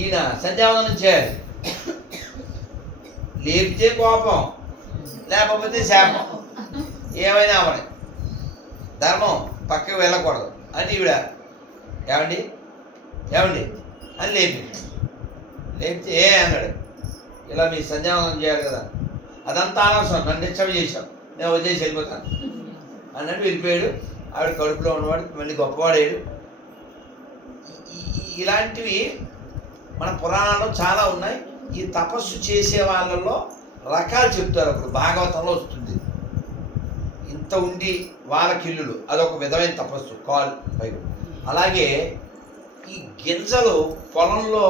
ఈయన సంధ్యావందనం చేయాలి. లేపితే కోపం, లేకపోతే శాపం, ఏమైనా అవని ధర్మం పక్కకు వెళ్ళకూడదు అని ఈవిడ ఏమండి ఏమండి అని లేపితే ఏ అన్నాడు, ఇలా మీ సంధ్యావందనం చేయాలి కదా, అదంతా అనవసరం, నన్ను డిస్టర్బ్ చేశాం, నేను వదిలేసి వెళ్ళిపోతాను అన్నట్టు వెళ్ళిపోయాడు. ఆవిడ కడుపులో ఉన్నవాడు మళ్ళీ గొప్పవాడాడు. ఇలాంటివి మన పురాణాల్లో చాలా ఉన్నాయి. ఈ తపస్సు చేసే వాళ్ళల్లో రకాలు చెప్తారు. అప్పుడు భాగవతంలో వస్తుంది, ఇంత ఉండి వాళ్ళకిల్లులు, అదొక విధమైన తపస్సు, కాల్ పైపు. అలాగే ఈ గింజలు పొలంలో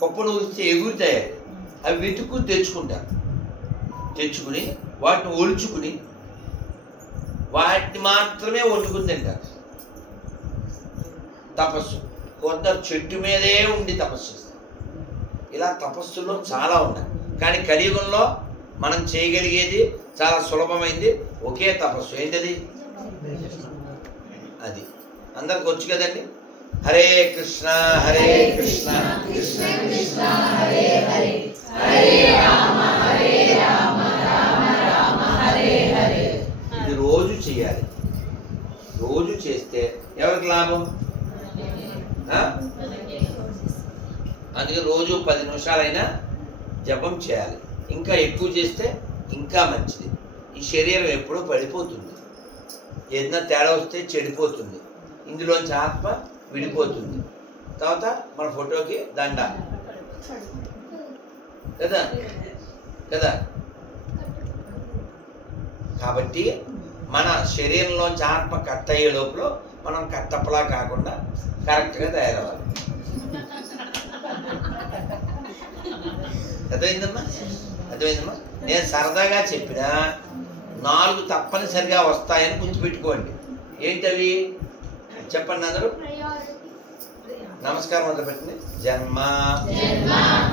కొప్పుడు వస్తే ఎగురుతాయి, అవి వెతుక్కుని తెచ్చుకుని వాటిని ఒలుచుకుని వాటిని మాత్రమే వండుకుని తింటారు. తపస్సు కొందరు చెట్టు మీదే ఉండి తపస్సు చేస్తారు. ఇలా తపస్సులో చాలా ఉన్నాయి. కానీ కలియుగంలో మనం చేయగలిగేది చాలా సులభమైంది, ఒకే తపస్సు. ఏంటది? అది అందరికి వచ్చు కదండి. హరే కృష్ణ హరే కృష్ణ కృష్ణ కృష్ణ హరే హరే, హరే రామ రామ రామ హరే హరే. ఇది రోజు చేయాలి. రోజు చేస్తే ఎవరికి లాభం? అందుకే రోజు 10 నిమిషాలైనా జపం చేయాలి. ఇంకా ఎక్కువ చేస్తే ఇంకా మంచిది. ఈ శరీరం ఎప్పుడూ పడిపోతుంది, ఏదైనా తేడా వస్తే చెడిపోతుంది, ఇందులోంచి ఆత్మ విడిపోతుంది. తర్వాత మన ఫోటోకి దండ కదా కదా. కాబట్టి మన శరీరంలోంచి ఆత్మ కట్ అయ్యే లోపల మనం కట్టప్పలా కాకుండా కరెక్ట్గా తయారవ్వాలి. అర్థమైందమ్మా? నేను సరదాగా చెప్పిన 4 తప్పనిసరిగా వస్తాయని గుర్తుపెట్టుకోండి. ఏంటవి చెప్పండి అందరూ. నమస్కారం అంతా పెట్టండి. జన్మ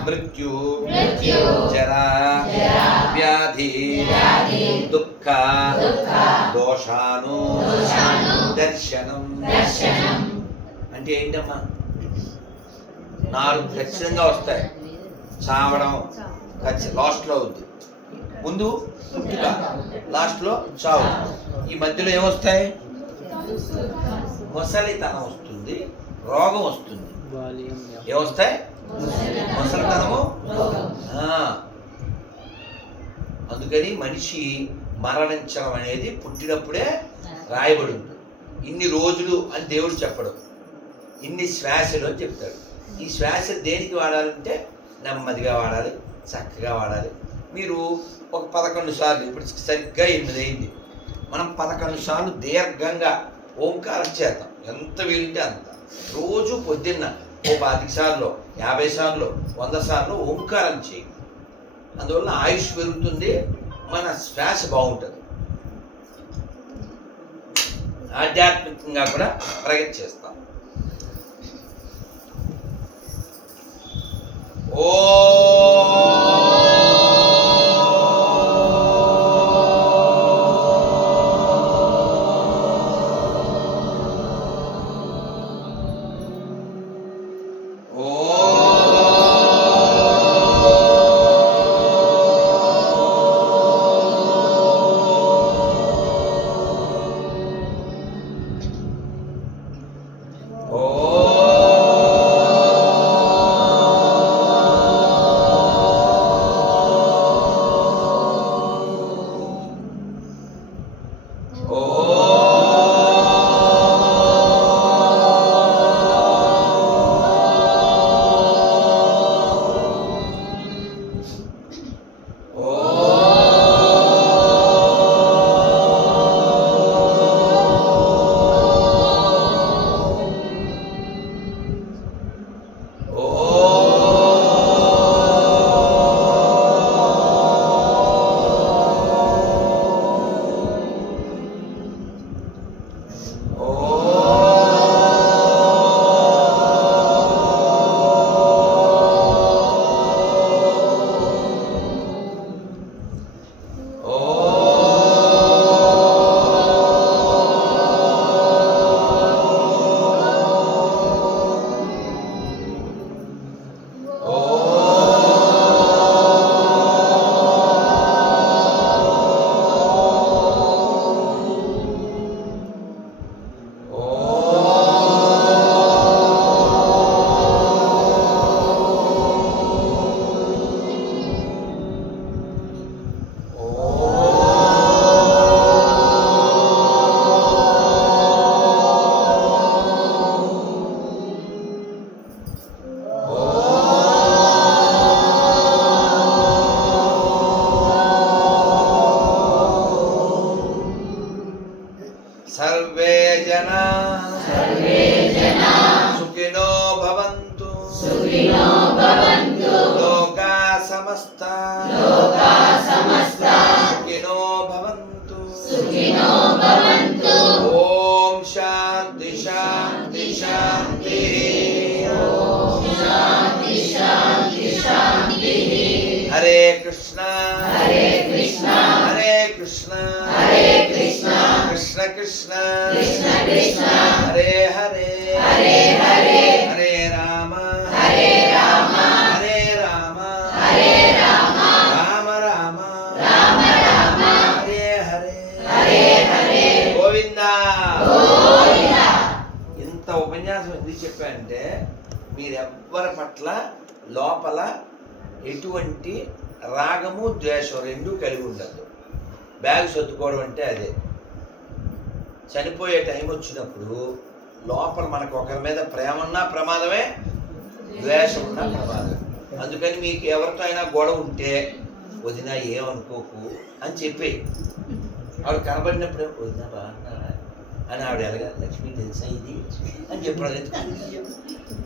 మృత్యు జరా వ్యాధి దుఃఖ దోషాను దర్శనం. అంటే ఏంటమ్మా? 4 ఖచ్చితంగా వస్తాయి. చావడం లాస్ట్లో అవుద్ది, ముందు పుట్టుక, లాస్ట్లో చావు. ఈ మధ్యలో ఏమొస్తాయి? ముసలితనం వస్తుంది, రోగం వస్తుంది. ఏమొస్తాయి? ముసలితనము. అందుకని మనిషి మరణించడం అనేది పుట్టినప్పుడే రాయబడి ఉంది. ఇన్ని రోజులు అని దేవుడు చెప్పడం, ఇన్ని శ్వాసలు అని చెప్తాడు. ఈ శ్వాస దేనికి వాడాలంటే నెమ్మదిగా వాడాలి, చక్కగా వాడాలి. మీరు ఒక 11 సార్లు, ఇప్పుడు సరిగ్గా 8 అయింది, మనం 11 సార్లు దీర్ఘంగా ఓంకారం చేద్దాం. ఎంత వీలుంటే అంత. రోజు పొద్దున్న ఓ 25 సార్లు, 50 సార్లు, 100 సార్లు ఓంకారం చేయండి. అందువల్ల ఆయుష్ పెరుగుతుంది, మన శ్వాస బాగుంటుంది, ఆధ్యాత్మికంగా కూడా ప్రగతి చేస్తాం. ఓ లోకా సమస్తా సుఖినో భవంతు. ఓం శాంతి శాంతి శాంతి. హరే కృష్ణ హరే కృష్ణ కృష్ణ కృష్ణ హరే హరే హరే రామ హరే రామ రామ రామ హరే హరే గోవిందా. ఇంత ఉపన్యాసం ఎందుకు చెప్పానంటే మీరెవ్వరి పట్ల లోపల ఎటువంటి రాగము ద్వేషం రెండూ కలిగి ఉండదు. బ్యాగ్ సర్దుకోవడం అంటే అదే. చనిపోయే టైం వచ్చినప్పుడు లోపల మనకు ఒకరి మీద ప్రేమ ఉన్నా ప్రమాదమే, ద్వేషం ఉన్నా ప్రమాదం. అందుకని మీకు ఎవరితో అయినా గొడవ ఉంటే వదినా ఏమనుకోకు అని చెప్పి ఆవిడ కనబడినప్పుడు వదినా బాగున్నారా అని ఆవిడ ఎలాగా లక్ష్మి తెలుసా ఇది అని చెప్పడం.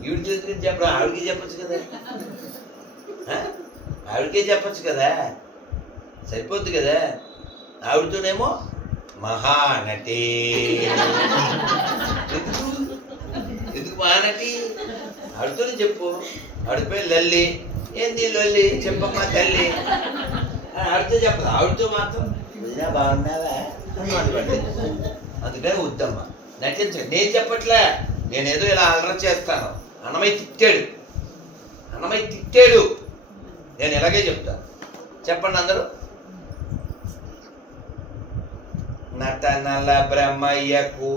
ఈవిడ చేతికి చెప్పడం ఆవిడకి చెప్పచ్చు కదా, ఆవిడకే చెప్పచ్చు కదా, సరిపోద్ది కదా. ఆవిడతోనేమో మహానటి. ఎందుకు మహానటి? ఆవిడతోనే చెప్పు. ఆవిడపోయి లల్లి, ఏంది లల్లి చెప్పమ్మా తల్లి అని ఆవిడతో చెప్పదు. ఆవిడతో మాత్రం వదినా బాగున్నావా అని మాట్లాడలేదు. అందుకని వద్దమ్మా నటించండి. నేను చెప్పట్లే, నేనేదో ఇలా అలర చేస్తాను. అన్నమయ్య తిట్టాడు, నేను ఇలాగే చెప్తాను. చెప్పండి అందరూ. నటనల బ్రహ్మయ్యకు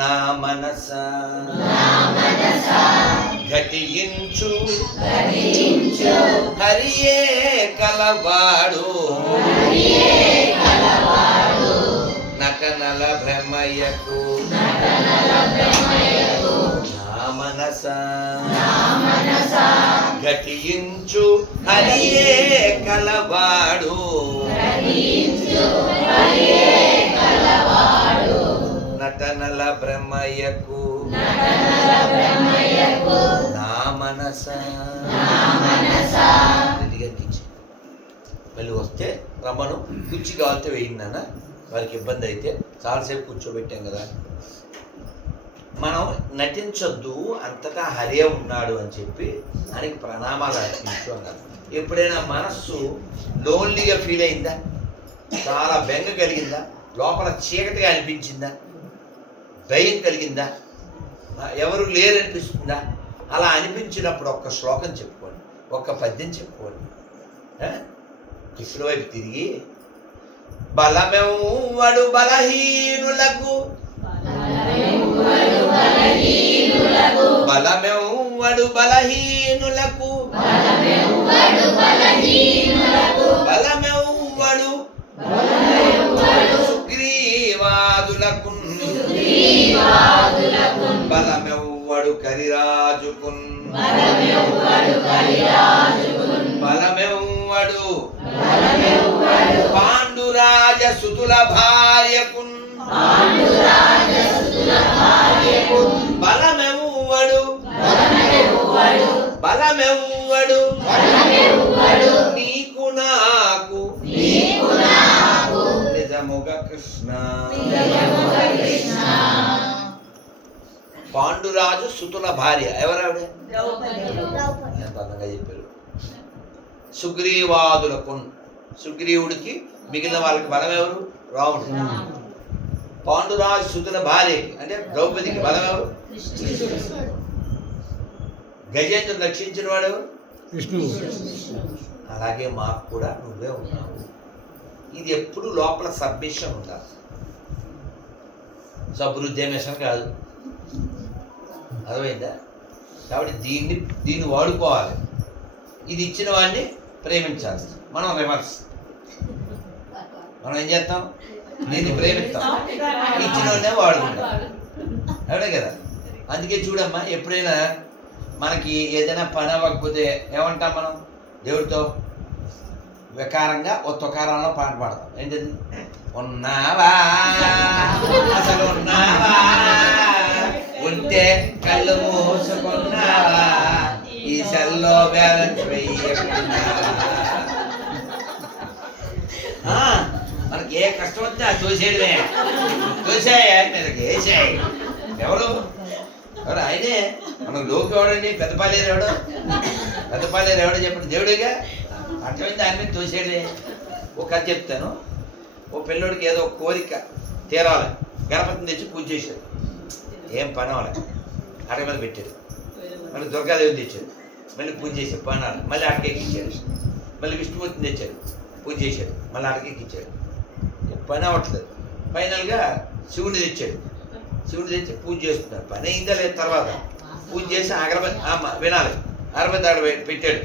నా మనస ఘటించు హరియే కలవాడు. నటనల బ్రహ్మయ్యకు నా మనస ఘటించు హరియే కలవాడు. నటనల బ్రహ్మయ్యకు నా మనస. మళ్ళీ వస్తే రమ్మను. కుర్చీ కావాలితే వేయిందన్న, వారికి ఇబ్బంది అయితే. చాలాసేపు కూర్చోబెట్టాం కదా. మనం నటించొద్దు, అంతటా హరే ఉన్నాడు అని చెప్పి ఆయనకి ప్రణామాలు అర్పించు అన్నారు. ఎప్పుడైనా మనస్సు లోన్లీగా ఫీల్ అయిందా, చాలా బెంగ కలిగిందా, లోపల చీకటిగా అనిపించిందా, భయం కలిగిందా, ఎవరు లేరనిపిస్తుందా? అలా అనిపించినప్పుడు ఒక్క శ్లోకం చెప్పుకోండి, ఒక్క పద్యం చెప్పుకోండి. కృష్ణుడి వైపు తిరిగి బలమెవ్వడు బలహీనులకు బలమెవ్వడు బలహీనులకు బలమెవ్వడు సుగ్రీవాదులకు బలమెవ్వడు కరిరాజుకున్ బలమెవ్వడు పాండురాజ సుతుల భార్యకున్ బలమెవ్వడు బలమెవ్వడు నీకు నాకు నిజముగ కృష్ణ. పాండురాజు సుతుల భార్య ఎవరావిడ? ఎంత అందంగా చెప్పారు. సుగ్రీవాదులకు, సుగ్రీవుడికి మిగిలిన వాళ్ళకి బలం ఎవరు? రాముడు. పాండురాజు సుతుల భార్యకి అంటే ద్రౌపదికి బలం ఎవరు? గజేంద్రుడు రక్షించిన వాడు విష్ణువు. అలాగే మాకు కూడా నువ్వే ఉన్నావు. ఇది ఎప్పుడు లోపల సబ్మిషన్ ఉండాలి, సబృద్దేమేషన్ కాదు. అర్థమైందా? కాబట్టి దీన్ని వాడుకోవాలి. ఇది ఇచ్చిన వాడిని ప్రేమించాలి. మనం రివర్స్, మనం ఏం చేస్తాం? దీన్ని ప్రేమిస్తాం, ఇచ్చిన వాడినే వాడుకుంటాం. అవునే కదా? అందుకే చూడమ్మా, ఎప్పుడైనా మనకి ఏదైనా పని అవ్వకపోతే ఏమంటాం మనం దేవుడితో? వికారంగా ఓ తుకారంలో పాట పాడతాం. ఏంటది? ఉన్నావా అసలు ఉన్నావా, ఉంటే కళ్ళు మూసుకున్నావా, ఈ సెల్లో బ్యాలెన్స్ వెయ్యకున్నావా. మనకి ఏ కష్టం వస్తే అది చూసేయడమే. చూసాయి మీదకి వేసాయి. ఎవరు ఆయనే. మనకు లోకి ఎవడండి? పెద్దపాలేరు ఎవడు? పెద్దపాలేరు ఎవడో చెప్పండి. దేవుడిగా అర్థమైంది. ఆయన మీద చూసేయడే. ఒక కథ చెప్తాను. ఓ పిల్లోడికి ఏదో కోరిక తీరాలి, గణపతిని తెచ్చి పూజ చేశాడు. ఏం పని అవ్వాలి, అడగ మీద పెట్టాడు. మళ్ళీ దుర్గాదేవిని తెచ్చాడు, మళ్ళీ పూజ చేశాడు. పనాలి, మళ్ళీ అడకేకి ఇచ్చాడు. మళ్ళీ విష్ణుమూర్తిని తెచ్చాడు, పూజ చేశాడు. మళ్ళీ అడకేకి ఇచ్చాడు. పని అవ్వట్లేదు. ఫైనల్గా శివుడిని తెచ్చాడు. శివుడిని తెచ్చి పూజ చేస్తున్నాడు. పని అయిందా లేదు. తర్వాత పూజ చేసి అగరబత్తి వినాలి, అగరబత్తి ఆడ పెట్టాడు.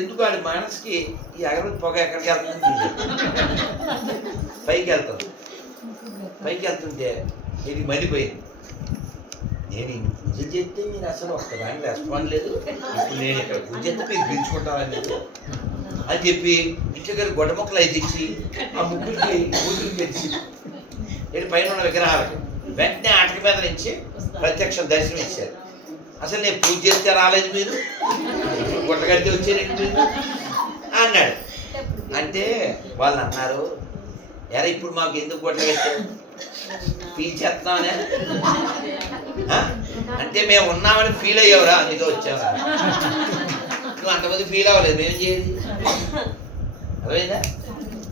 ఎందుకు వాడి మనసుకి ఈ అగరబత్తి పొగ ఎక్కడికి వెళ్తుందని చూసాడు. పైకి వెళ్తుంది. పైకి వెళ్తుంటే ఇది మళ్ళీపోయింది. నేను పూజ చేస్తే మీరు అసలు ఒక్కదానికి రెస్పాండ్ లేదు, ఇప్పుడు నేను ఇక్కడ పూజ చేస్తే మీరు పిలుచుకుంటామని లేదు అని చెప్పి ఇంటి గారు గొడ్డ మొక్కలు అయితే ఇచ్చి ఆ ముగ్గురికి కూతురికి తెచ్చి ఇది పైన ఉన్న విగ్రహాలకు వెంటనే ఆటక మీద నుంచి ప్రత్యక్ష దర్శనం ఇచ్చారు. అసలు నేను పూజ చేస్తే రాలేదు మీరు, గుట్ట కడితే వచ్చారండి మీరు అన్నాడు. అంటే వాళ్ళు అన్నారు, ఎరా ఇప్పుడు మాకు ఎందుకు గుట్ట కట్టావు, పీల్చేస్తున్నామనే. అంటే మేము ఉన్నామని ఫీల్ అయ్యావురా, అందుకే వచ్చావురా. నువ్వు అంతమంది ఫీల్ అవ్వలేదు, మేము చేయాలి. అర్థమైందా?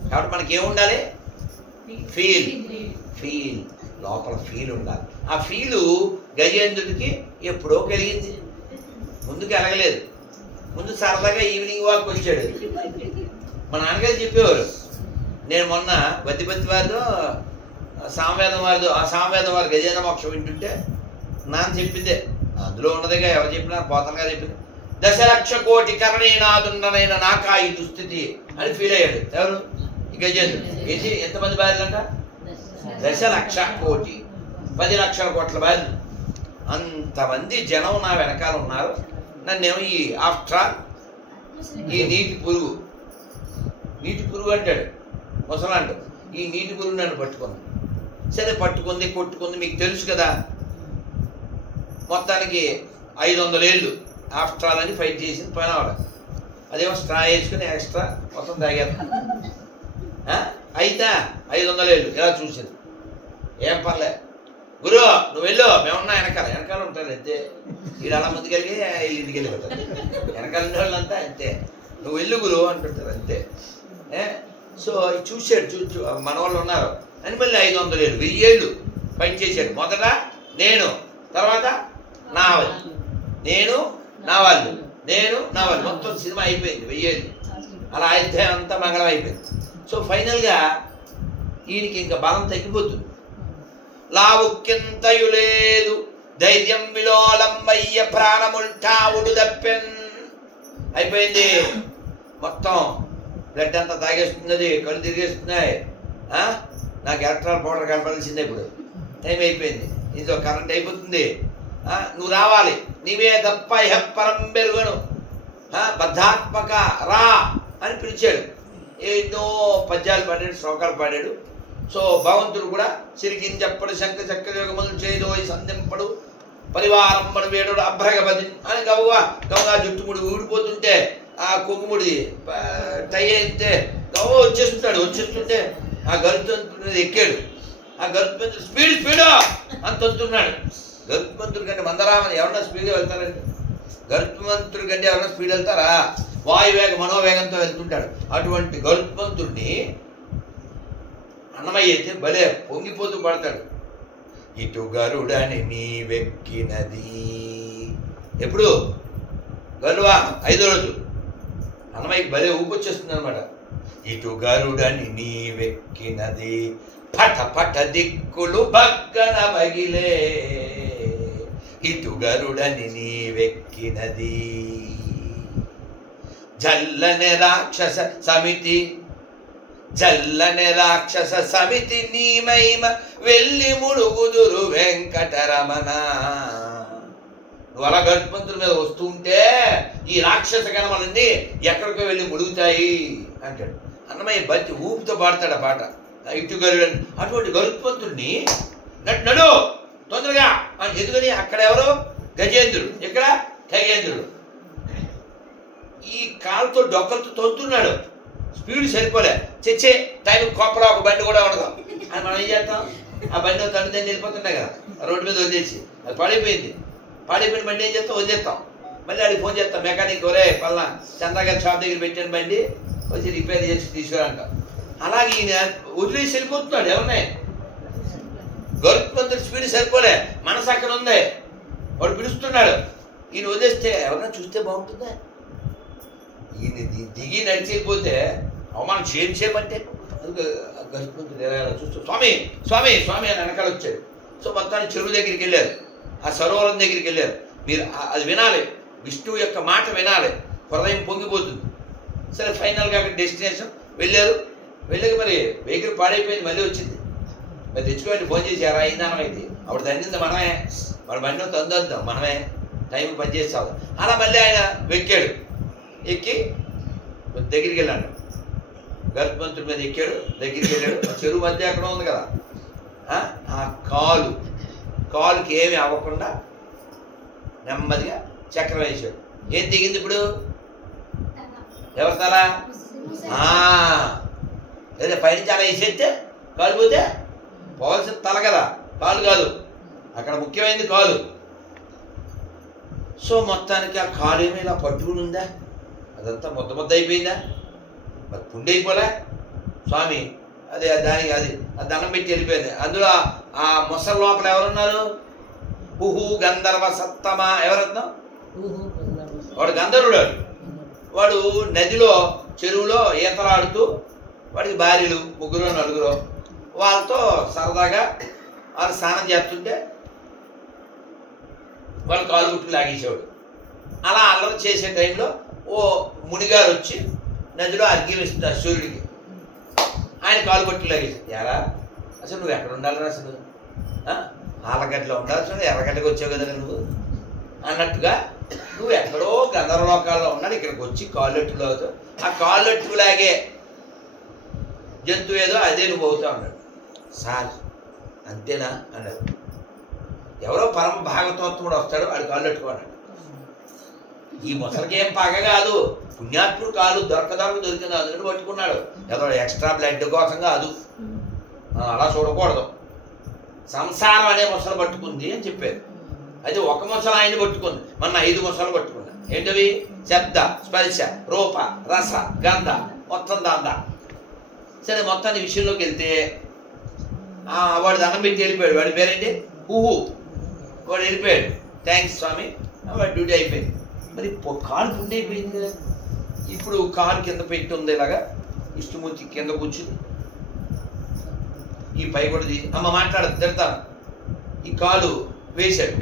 కాబట్టి మనకేముండాలి? ఫీల్. ఫీల్ లోపల ఫీల్ ఉండాలి. ఆ ఫీలు గజేంద్రుడికి ఎప్పుడో కలిగింది, ముందుకు ఎలగలేదు. ముందు సరదాగా ఈవినింగ్ వాక్ వచ్చాడు. మా నాన్నగారు చెప్పేవారు, నేను మొన్న బద్దిపత్తి వారితో సామవేదం వారితో ఆ సామవేదం వారి గజేంద్ర మోక్షం వింటుంటే నాన్న చెప్పిందే, అందులో ఉన్నదిగా ఎవరు చెప్పినా పోతనగా చెప్పింది. 1,00,000 కోటి కరణీనాదుండనైన నాకా ఈ దుస్థితి అని ఫీల్ అయ్యాడు. ఎవరు? ఈ గజేంద్రుడు. ఏంటి ఎంతమంది భార్యలంట? 1,00,000 కోటి, 10 లక్షల కోట్ల భార్యలు. అంతమంది జనం నా వెనకాల ఉన్నారు. నన్నేమో ఈ ఆఫ్టర్ ఈ నీటి పురుగు అంటాడు ముసలాండు. ఈ నీటి పురుగు నన్ను పట్టుకుంది. సరే పట్టుకుంది, కొట్టుకుంది, మీకు తెలుసు కదా. మొత్తానికి 500 ఏళ్ళు ఆఫ్టర్ అని ఫైట్ చేసింది పైన. అదేమో స్ట్రా వేసుకుని ఎక్స్ట్రా మొత్తం తాగారు. అయితే 500 ఏళ్ళు ఇలా చూసింది. ఏం పర్లే గురు, నువ్వు వెళ్ళు, మేమున్నా వెనకాల ఉంటారు అంతే. వీడు అలా ముందుకెళ్ళి వీళ్ళు ఇంటికి వెళ్ళిపోతారు. వెనకాల ఉండే వాళ్ళంతా అంతే. నువ్వు వెళ్ళు గురు అంటుంటారు అంతే. సో చూశాడు, మన వాళ్ళు ఉన్నారు అని మళ్ళీ 500 ఏళ్ళు 1000 ఏళ్ళు ఫైట్ చేశాడు. మొదట నేను, తర్వాత నా వాళ్ళు, నేను నా వాళ్ళు, నేను నా వాళ్ళు, మొత్తం సినిమా అయిపోయింది. 1000 ఏళ్ళు అలా అయితే అంతా మంగళం అయిపోయింది. సో ఫైనల్గా ఈయనకి ఇంకా బలం తగ్గిపోతుంది. లావుక్యంతయు లేదు ధైర్యం విలోలమ్మయ్య ప్రాణముల్టావుడు దప్పెన్ అయిపోయింది. మొత్తం బ్లడ్ అంతా తాగేస్తున్నది, కళ్ళు తిరిగేస్తున్నాయి. నాకు ఎలక్ట్రాల్ పౌడర్ కనపడాల్సిందే. ఇప్పుడు టైం అయిపోయింది, ఇదో కరెంట్ అయిపోతుంది. నువ్వు రావాలి, నీవే తప్ప పరం పెరుగును బద్ధాత్మక రా అని పిలిచాడు. ఎన్నో పద్యాలు పాడాడు, శ్లోకాలు పాడాడు. సో భగవంతుడు కూడా సిరికించప్పడు శంఖ చక్రయోగములు చేదోయి సంధింపడు పరివారంబడు వేడు అభ్రగపది అని గవగా జుట్టుముడు ఊడిపోతుంటే ఆ కొంగుముడి టై అయితే గవ వచ్చేస్తుంటే ఆ గరుత్మంతుడి ఎక్కాడు. ఆ గరుత్మంతుడు స్పీడ్ అని తొంతున్నాడు. గరుత్మంతుడి కంటే మందరామని ఎవరన్నా స్పీడ్గా వెళ్తారండి? గరుత్మంతుడి కంటే ఎవరన్నా స్పీడ్ వెళ్తారా? వాయువేగ మనోవేగంతో వెళ్తుంటాడు. అటువంటి గరుత్మంతుడిని అన్నమయ్య అయితే భలే పొంగిపోతూ పడతాడు. ఇటు గరుడని నీ వెక్కినది. ఎప్పుడు? గరువా 5వ రోజు అన్నమయ్యకి భలే ఊపొచ్చేస్తుంది అనమాట. ఇటు గరుడని నీ వెక్కినది పట పట దిక్కులు బగ్గన బగిలే. ఇటు గరుడని నీ వెక్కినది జల్లనే రాక్షస సమితి నీ మహిమ వెళ్ళి ముడుగుదురు వెంకటరమణ. నువ్వు అలా గరుత్మంతుడి మీద వస్తూ ఉంటే ఈ రాక్షస గణములన్నీ ఎక్కడికో వెళ్ళి ముడుగుతాయి అంటాడు. అన్నమయ్య బంతి ఊపితో పాడతాడు ఆ పాట. ఇటు గరుడని అటువంటి గరుత్మంతుడిని నడు తొందరగా ఎందుకని అక్కడ ఎవరు గజేంద్రుడు, ఇక్కడ ఖగేంద్రుడు. ఈ కాలుతో డొక్కలతో తొంతున్నాడు, స్పీడ్ సరిపోలే. చచ్చే టైం కోపలా ఒక బండి కూడా ఉండదు అని మనం ఏం చేస్తాం, ఆ బండి తండ్రి దాన్ని వెళ్ళిపోతుంటాయి కదా రోడ్డు మీద వదిలేసి, అది పాడైపోయిన బండి ఏం చేస్తాం, వదిలేస్తాం. మళ్ళీ అడిగి ఫోన్ చేస్తాం మెకానిక్, ఒరే పల్లా చంద్రగారి షాప్ దగ్గర పెట్టాను బండి వచ్చి రిపేర్ చేసి తీసుకురాంటాం. అలాగే ఈయన వదిలేసి వెళ్ళిపోతున్నాడు. ఎవరినే గరుత్మంతుడి స్పీడ్ సరిపోలే, మనసు అక్కడ ఉంది, వాడు పిలుస్తున్నాడు. ఈయన వదిలేస్తే ఎవరైనా చూస్తే బాగుంటుందా? ఈయన దిగి నడిచిపోతే అవమానం చేయమంటే గరుత్మంతుడు ఎలా చూస్తూ స్వామి స్వామి స్వామి అని వెనకాల వచ్చాడు. సో మొత్తాన్ని చెరువు దగ్గరికి వెళ్ళారు, ఆ సరోవరం దగ్గరికి వెళ్ళారు. మీరు అది వినాలి, విష్ణువు యొక్క మాట వినాలి, హృదయం పొంగిపోతుంది. సరే ఫైనల్గా అక్కడ డెస్టినేషన్ వెళ్ళారు. వెళ్ళాక మరి వెహికల్ పాడైపోయింది, మళ్ళీ వచ్చింది. మరి తెచ్చుకోండి ఫోన్ చేసి ఎలా అయిందానం అయితే అప్పుడు తండింది మనమే, మన బండి తందొద్దాం మనమే, టైంకి పనిచేస్తాం. అలా మళ్ళీ ఆయన వెక్కాడు, ఎక్కి దగ్గరికి వెళ్ళాడు, గరుత్మంతుడి మీద ఎక్కాడు, దగ్గరికి వెళ్ళాడు. చెరువు మధ్య అక్కడ ఉంది కదా, ఆ కాలుకి ఏమి అవ్వకుండా నెమ్మదిగా చక్రం వేసాడు. ఏం దిగింది ఇప్పుడు? ఎవరి తల? లేదా పైనుంచి అలా వేసేస్తే కాలు పోతే పోవాల్సిన తల కదా, కాలు కాదు. అక్కడ ముఖ్యమైనది కాలు. సో మొత్తానికి ఆ కాలు ఏమి ఇలా పట్టుకుని ఉందా, అదంతా ముద్ద అయిపోయిందా, మరి పుండి అయిపోలే స్వామి. అదే దానికి అది ఆ దండం పెట్టి వెళ్ళిపోయింది. అందులో ఆ మొసల లోపల ఎవరున్నారు? హుహు గంధర్వ సత్తమ. ఎవరత్నం? వాడు గంధర్వుడు. వాడు నదిలో చెరువులో ఈతలాడుతూ, వాడికి భార్యలు 3 4 వాళ్ళతో సరదాగా వాళ్ళు స్నానం చేస్తుంటే వాళ్ళు కాలు గుట్టుకు లాగేసేవాడు. అలా అల్లరి చేసే టైంలో ఓ మునిగారు వచ్చి నదిలో అర్ఘ్యం ఇస్తున్నారు సూర్యుడికి. ఆయన కాలు గుట్టుకు లాగేసాడు. ఎరా అసలు నువ్వు ఎక్కడ ఉండాలిరా, అసలు ఆలగడ్డలో ఉండాల్సి ఎర్రగడ్డకి వచ్చావు కదా నువ్వు అన్నట్టుగా, నువ్వు ఎక్కడో గంధర్వలోకాల్లో ఉన్నాడు, ఇక్కడికి వచ్చి కాళ్ళెట్టులు అవుతావు. ఆ కాళ్ళెట్టుకు లాగే జంతువు ఏదో అదే నువ్వు అవుతావు అన్నాడు. సార్ అంతేనా అన్నాడు. ఎవరో పరమ భాగవతోత్తముడు వస్తాడు, వాడు కాళ్ళు పెట్టుకున్నాడు. ఈ ముసలికి ఏం పగ కాదు, పుణ్యాత్ముడు కాలు దొరికింది అందుకని పట్టుకున్నాడు. ఏదో ఎక్స్ట్రా బ్లడ్ కోసం కాదు, అలా చూడకూడదు. సంసారం అనే ముసలు పట్టుకుంది అని చెప్పారు. అయితే ఒక ముసలు ఆయన పట్టుకుంది, మన 5 ముసలు పట్టుకున్నా. ఏంటవి? శబ్ద, స్పర్శ, రూప, రస, గంధ, మొత్తం దంద. సరే మొత్తాన్ని విషయంలోకి వెళ్తే వాడు దండం పెట్టి వెళ్ళిపోయాడు. వాడి పేరేంటి? ఊహు. వాడు వెళ్ళిపోయాడు. థ్యాంక్స్ స్వామి, వాడి డ్యూటీ అయిపోయింది. మరి కాలు పుండి అయిపోయింది కదా. ఇప్పుడు కాలు కింద పెట్టి ఉంది, ఇలాగా విష్ణుమూర్తి కింద కూర్చుని ఈ పై కూడా అమ్మ మాట్లాడదు తిడతాను. ఈ కాలు వేశాడు,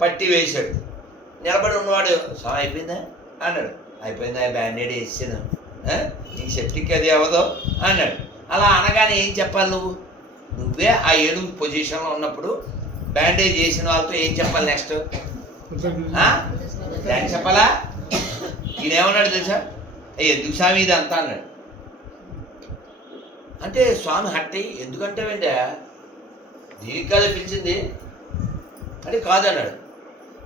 పట్టి వేశాడు. నిలబడి ఉన్నవాడు స్వామి అయిపోయిందా అన్నాడు. అయిపోయిందా, బ్యాండేడ్ వేసాను, నీకు సెప్టిక్ అది అవ్వదు అన్నాడు. అలా అనగానే ఏం చెప్పాలి నువ్వే ఆ ఏనుగు పొజిషన్లో ఉన్నప్పుడు బ్యాండేజ్ చేసిన వాళ్ళతో ఏం చెప్పాలి? నెక్స్ట్ థ్యాంక్స్ చెప్పాలా? ఈయన ఏమన్నాడు తెలుసా? ఎందుకు స్వామి ఇది అంతా అన్నాడు. అంటే స్వామి హట్టి ఎందుకంటే వెంట దీనికి కాదు పిలిచింది అంటే కాదన్నాడు.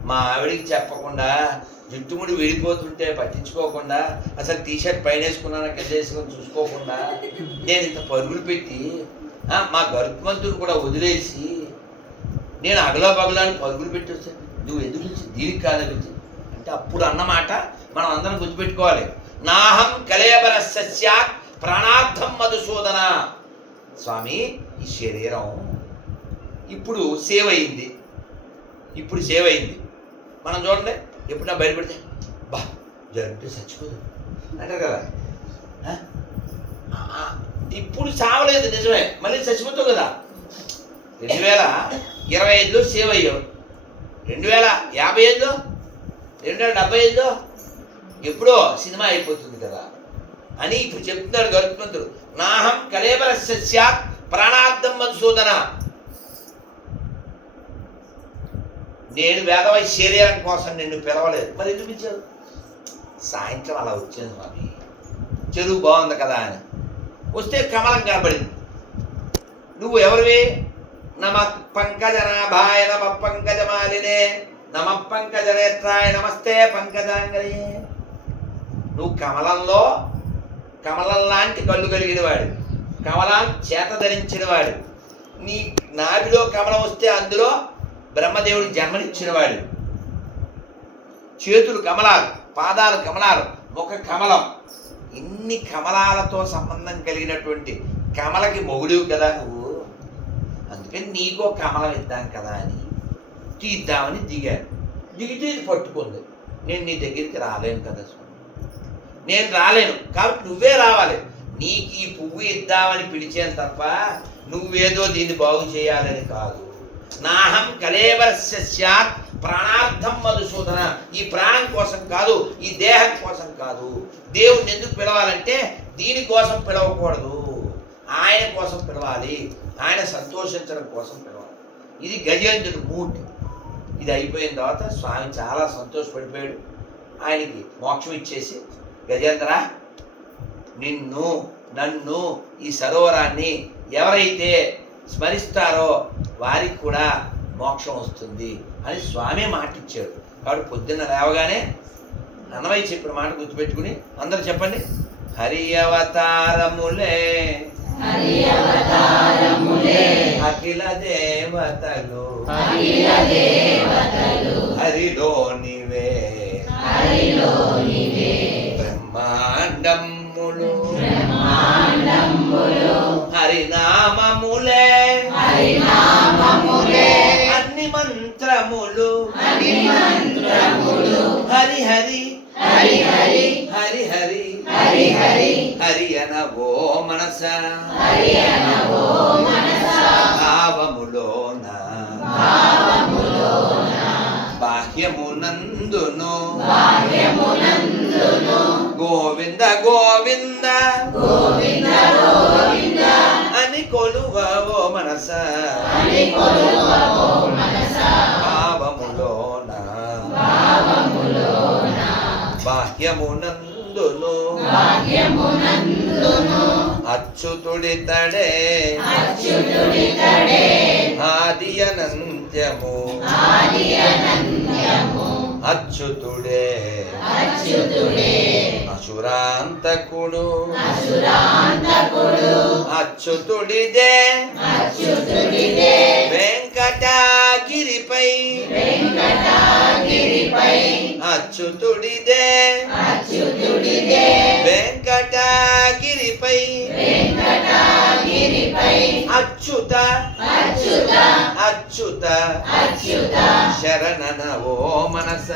మా ఆవిడికి చెప్పకుండా జుట్టుముడి విడిపోతుంటే పట్టించుకోకుండా, అసలు టీషర్ట్ పైన వేసుకున్నాను కింద వేసుకొని చూసుకోకుండా నేను ఇంత పరుగులు పెట్టి మా గరుత్మంతుని కూడా వదిలేసి నేను అగలా పగలాని పరుగులు పెట్టి వస్తే నువ్వు ఎందుకు దీనికి కాదనిపించింది అంటే అప్పుడు అన్నమాట మనం అందరం గుర్తుపెట్టుకోవాలి. నాహం కలేబర సస్యాత్ ప్రాణార్థం మధుసూదన. స్వామి ఈ శరీరం ఇప్పుడు సేవ్ అయింది, మనం చూడండి ఎప్పుడన్నా బయటపెడితే బా జరిగితే చచ్చిపోదు అంటారు కదా. ఇప్పుడు చావలేదు నిజమే, మళ్ళీ చచ్చిపోతావు కదా. 2025లో సేవ్ అయ్యావు, 2055లో 2075లో ఎప్పుడో సినిమా అయిపోతుంది కదా అని ఇప్పుడు చెప్తున్నాడు గరుత్మంతుడు. నాహం కలేబర సస్యాత్ ప్రాణార్థం మధుసూదన. నేను వేదవై శరీరం కోసం నిన్ను పిలవలేదు. మరి ఎందుకు పిలిచావు? సాయంత్రం అలా వచ్చాను స్వామి, చెరువు బాగుంది కదా అని వస్తే కమలం కనబడింది. నువ్వు ఎవరివి? నమ పంకజనాభాయ నమ పంకజమాలినే నమ పంకజనేత్రాయ నమస్తే పంకజాంగలే. నువ్వు కమలం లాంటి కళ్ళు కలిగిన వాడు, కమలం చేత ధరించిన వాడు. నీ నాభిలో కమలం వస్తే అందులో బ్రహ్మదేవుడికి జన్మనిచ్చినవాడు. చేతులు కమలాలు, పాదాలు కమలాలు, ముఖ కమలం. ఇన్ని కమలాలతో సంబంధం కలిగినటువంటి కమలకి మొగుడివి కదా నువ్వు. అందుకని నీకో కమలం ఇద్దాం కదా అని తీద్దామని దిగాను. దిగితే ఇది పట్టుకుంది. నేను నీ దగ్గరికి రాలేను కదా స్వామి, నేను రాలేను కాబట్టి నువ్వే రావాలి. నీకు ఈ పువ్వు ఇద్దామని పిలిచాను తప్ప నువ్వేదో దీన్ని బాగు చేయాలని కాదు. నాహం కలేవరస్య స్యాత్ ప్రాణార్థం మధుసూదన. ఈ ప్రాణం కోసం కాదు, ఈ దేహం కోసం కాదు. దేవుడిని ఎందుకు పిలవాలంటే దీనికోసం పిలవకూడదు, ఆయన కోసం పిలవాలి, ఆయన సంతోషించడం కోసం పిలవాలి. ఇది గజేంద్రుడి మూడ్. ఇది అయిపోయిన తర్వాత స్వామి చాలా సంతోషపడిపోయాడు. ఆయనకి మోక్షం ఇచ్చేసి, గజేంద్ర నిన్ను నన్ను ఈ సరోవరాన్ని ఎవరైతే స్మరిస్తారో వారికి కూడా మోక్షం వస్తుంది అని స్వామి మాట ఇచ్చాడు. కాబట్టి పొద్దున్న లేవగానే అన్నమయ్య చెప్పిన మాట గుర్తుపెట్టుకుని అందరూ చెప్పండి. హరి అవతారములే అఖిల దేవతలు హరిలోనివే బ్రహ్మాండములు హరినామములే అన్ని మంత్రములు హరి హరి హరి హరి హరి అనవో మనస భావములోన బాహ్యమునందును గోవింద గోవింద అని కొలువవో మనస భావములోన బాహ్యమునందును అచ్యుతుడితడే ఆదియనంత్యము అచ్యుతుడే అసురాంతకుడు అచ్యుతుడిదే వెంకటాగిరిపై అచ్యుతుడిదే వెంకటాగిరిపై అచ్యుత అచ్యుత శరణనవో మనస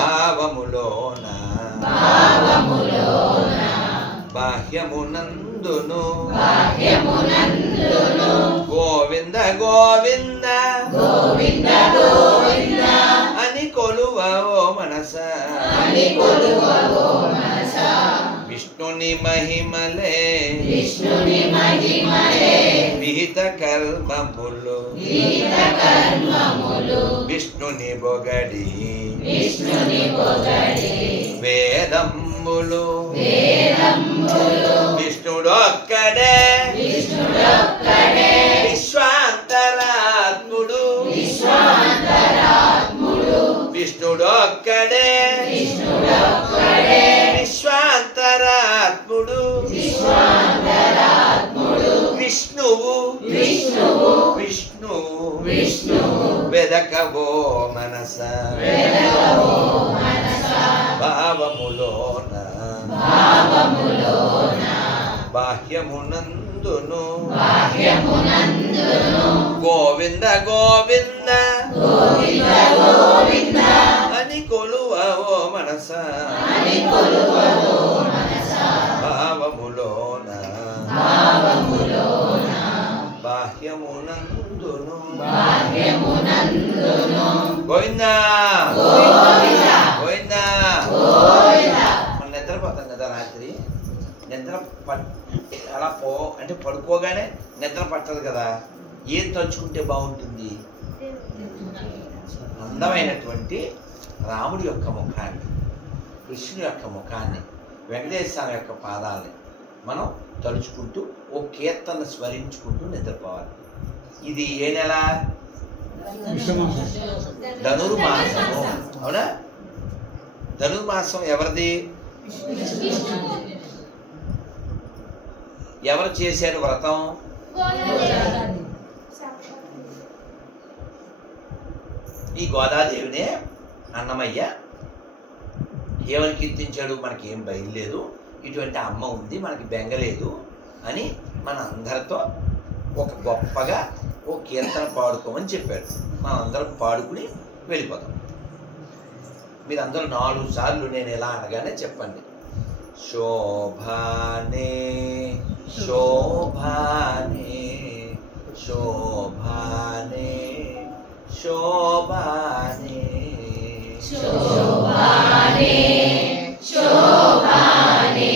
భావములోన బాహ్యమునందును గోవింద గోవింద అని కొలువవో మనస విష్ణుని మహిమలే విహిత కర్మములు విష్ణుని బొగడి వేదములు విష్ణుడొక్కడే విశ్వాంతరాత్ముడు విష్ణుడొక్కడే విశ్వాంతరాత్ముడు విష్ణువు వెదకవో మనస భావములోన బాహ్యమునందును గోవింద గోవింద అని కొలువవో మనస భావములోన బాహ్యమునందును గోవిందా గోవిందా. మనం నిద్రపోతాం కదా రాత్రి, నిద్ర అలా అంటే పడుకోగానే నిద్ర పట్టదు కదా. ఏం తలుచుకుంటే బాగుంటుంది? అందమైనటువంటి రాముడి యొక్క ముఖాన్ని, కృష్ణుడి యొక్క ముఖాన్ని, వెంకటేశ్వర యొక్క పాదాలని మనం తలుచుకుంటూ ఓ కీర్తన స్మరించుకుంటూ నిద్రపోవాలి. ఇది ఏ నెల? ధనుర్మాసము. అవునా? ధనుర్మాసం ఎవరిది? ఎవరు చేశారు వ్రతం? ఈ గోదాదేవినే అన్నమయ్య ఏమని కీర్తించాడు? మనకి ఏం భయం లేదు, ఇటువంటి అమ్మ ఉంది, మనకి బెంగలేదు అని మన అందరితో ఒక గొప్పగా ఓ కీర్తన పాడుకోమని చెప్పాడు. మనం అందరం పాడుకుని వెళ్ళిపోతాం. మీరందరూ 4 సార్లు నేను ఎలా అనగానే చెప్పండి. శోభానే శోభానే శోభానే శోభానే శోభానే శోభానే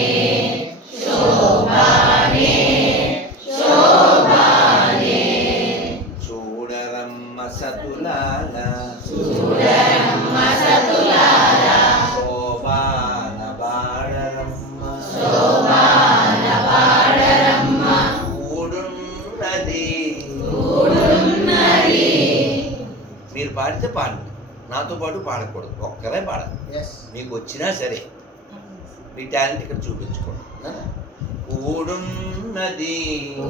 శోభానే శోభానే చూడరమ్మ సతులాల చూడరమ్మ సతులాల శోభాన బాడరమ్మ శోభాన బాడరమ్మ కూడున్నది. కూడున్నది. మీరు పాడితే పాడండి, నాతో పాటు పాడకూడదు, ఒక్కరే పాడాలి. మీకు వచ్చినా సరే మీ టాలెంట్ ఇక్కడ చూపించుకోండి. కూడున్నది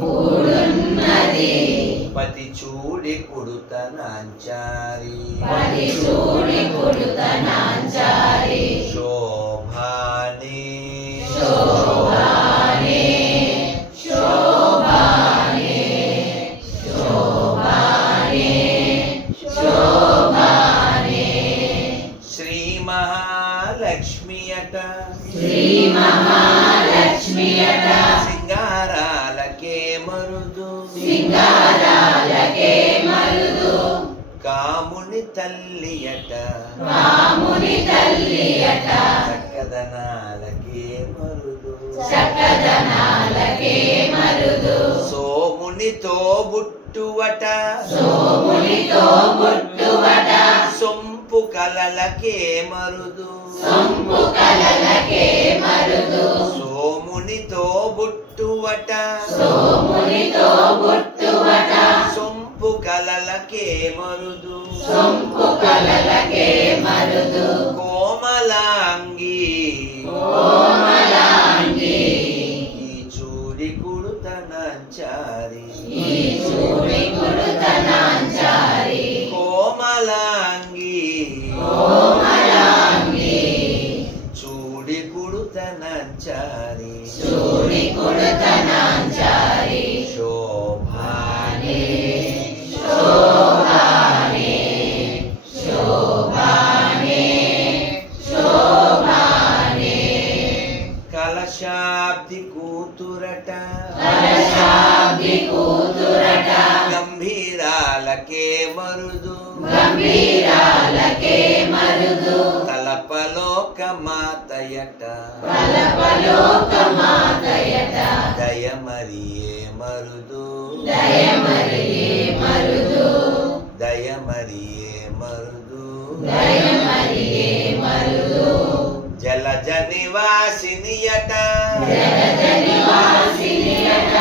కూడున్నది పతి చూడి కుడుతనాంచారి పది చూడి కుడుతనాంచారి శోభానే శోభానే శోభానే శోభానే శోభానే శ్రీ మహాలక్ష్మి అట శ్రీ మహాలక్ష్మి అట సింగారాలకే మరుదు సింగారాలకే మరుదు కాముని తల్లి అట రాముని తల్లి అట చక్కదనాలకే మరుదు చక్కదనాలకే మరుదు సోమునితో బుట్టువట సోమునితో బుట్టువట సొంపు కలలకే మరుదు సొంపు కలలకే మరుదు సోమునితో బుట్టువట సోమునితో బుట్టువట సొంపు కలలకే మరుదు సొంపు కలలకే మరుదు కోమలాంగి కోమలాంగి ఈ చూడి కుడుతనాంచారి ఈ చూడి కుడుతనాంచారి కోమలాంగి కోమలాంగి చూడి కుడుతనాంచారి చూడి కుడుతనాంచారి శోభానే శోభానే శోభానే శోభానే కలశాబ్ది కూతురట కలశాబ్ది కూతురట గంభీరాలకే మరుదు గంభీరాలకే మరుదు తలపలోక మాతయట కలపలోక మాతయట దయమరియే మరుదు దయమరియే మరుదు దయమరియే మరుదు దయమరియే మరుదు జలజ నివాసినియట జలజ నివాసినియట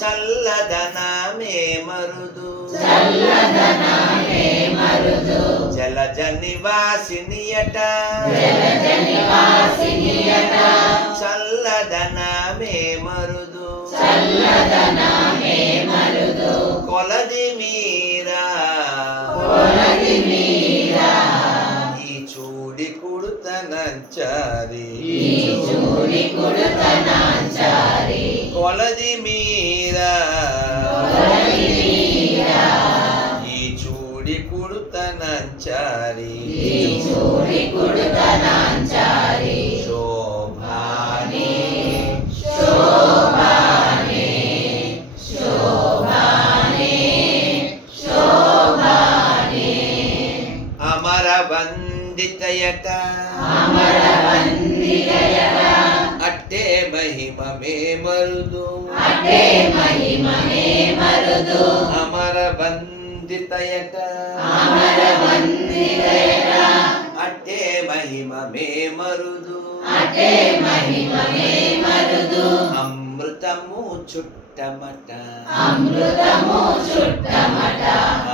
చల్లదనమే మరుదు చల్లదనమే మరుదు జలజ నివాసినియట జలజ నివాసినియట చల్లదనమే మరుదు చల్లదనమే మరుదు కొలది మీరా కొలది మీరా ఈ చూడి కుడుతనంచారి ఈ చూడి కుడుతనాంచారి కొలది మీరా కొలది మీరా ఈ చూడి కుడుతనంచారి ఈ చూడి కుడుతనాంచారి శోభానే శోభానే శోభానే శోభానే అమరవందితయట అమరవందితయట అట్టే మహిమమే మరుదు అటే మహిమమే మరుదు అమర బందితయట అమర వందితయట అట్టే మహిమమే మరుదు అటే మహిమమే మరుదు అమృతము చుట్టమట అమృతము చుట్టమట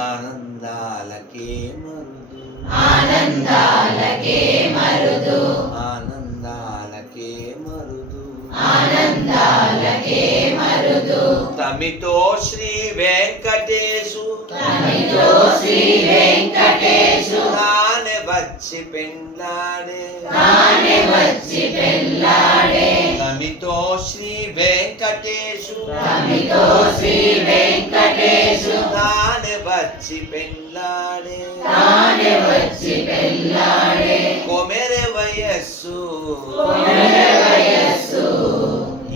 ఆనందాలకే మరుదు ఆనందాలకే మరుదు ఆనందాలకే మరుదు ఆనందాలకే మరుదు తమితో శ్రీ వెంకటేశు తమితో శ్రీ వెంకటేశు తానే వచ్చి పెండ్లాడే తానే వచ్చి పెళ్ళాడే తమితో శ్రీ వెంకటేశు తమితో శ్రీ వెంకటేశు తానే వచ్చి పెండ్లాడే తానే వచ్చి పెళ్ళాడే కొమెరె వయస్సు కొమెరె వయస్సు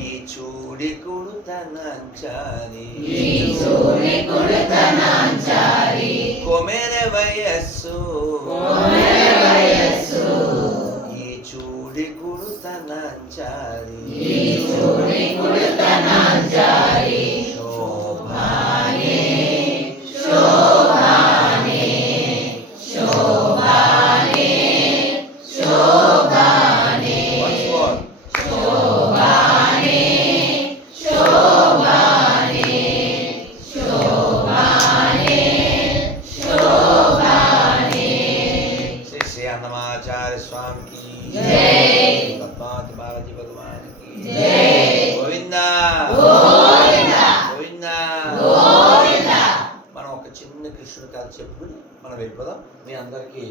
ఈ చూడి కుడుతనంచారి ఈ చూడి కుడుతనాంచారి కొమెరె వయస్సు కొమెరె వయస్సు ఈ చూడి కుడుతనంచారి ఈ చూడి కుడుతనాంచారి శోభానే శోభానే శోభానే శోభానే Once more. శోభానే శోభానే శోభానే శోభానే श्री श्री अन्नमाचार्य स्वामी की जय। पद्मावती बालाजी भगवान की जय। गोविंदा గోవిందా గోవిందా గోవిందా మనం ఒక చిన్న కృష్ణుడి కథ చెప్పుకుని మనం వెళ్ళిపోదాం మీ అందరికీ